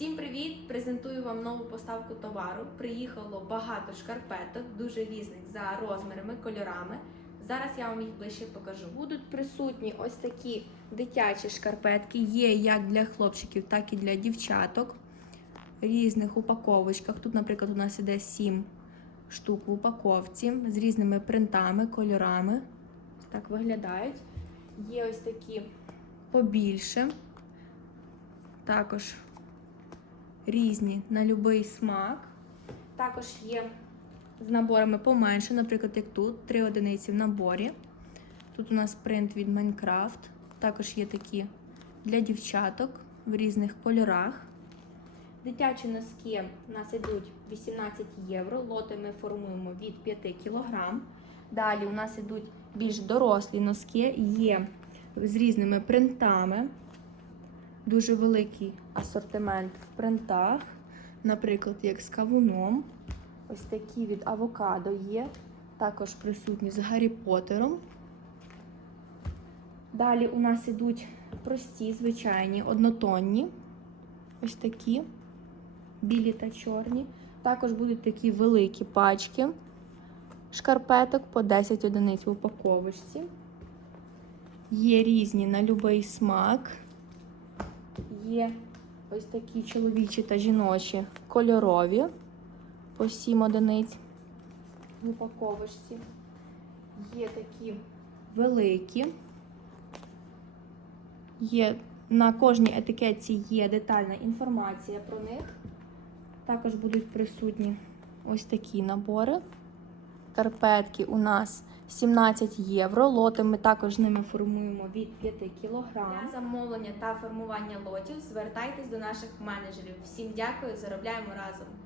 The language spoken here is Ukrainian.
Всім привіт! Презентую вам нову поставку товару. Приїхало багато шкарпеток, дуже різних за розмірами, кольорами. Зараз я вам їх ближче покажу. Будуть присутні ось такі дитячі шкарпетки. Є як для хлопчиків, так і для дівчаток. Різних упаковочках. Тут, наприклад, у нас іде 7 штук в упаковці з різними принтами, кольорами. Так виглядають. Є ось такі побільше. Також різні на будь-який смак. Також є з наборами поменше, наприклад, як тут, три одиниці в наборі. Тут у нас принт від Minecraft. Також є такі для дівчаток в різних кольорах. Дитячі носки у нас йдуть 18 євро. Лоти ми формуємо від 5 кг. Далі у нас йдуть більш дорослі носки, є з різними принтами. Дуже великий асортимент в принтах, наприклад, як з кавуном. Ось такі від авокадо є. Також присутні з Гаррі Поттером. Далі у нас ідуть прості, звичайні, однотонні. Ось такі, білі та чорні. Також будуть такі великі пачки шкарпеток по 10 одиниць в упаковочці. Є різні на будь-який смак. Є ось такі чоловічі та жіночі кольорові по 7 одиниць в упаковочці. Є такі великі. Є на кожній етикетці є детальна інформація про них. Також будуть присутні ось такі набори. Карпетки у нас 17 євро. Лоти ми також ними формуємо від 5 кг. Для замовлення та формування лотів звертайтесь до наших менеджерів. Всім дякую, заробляємо разом!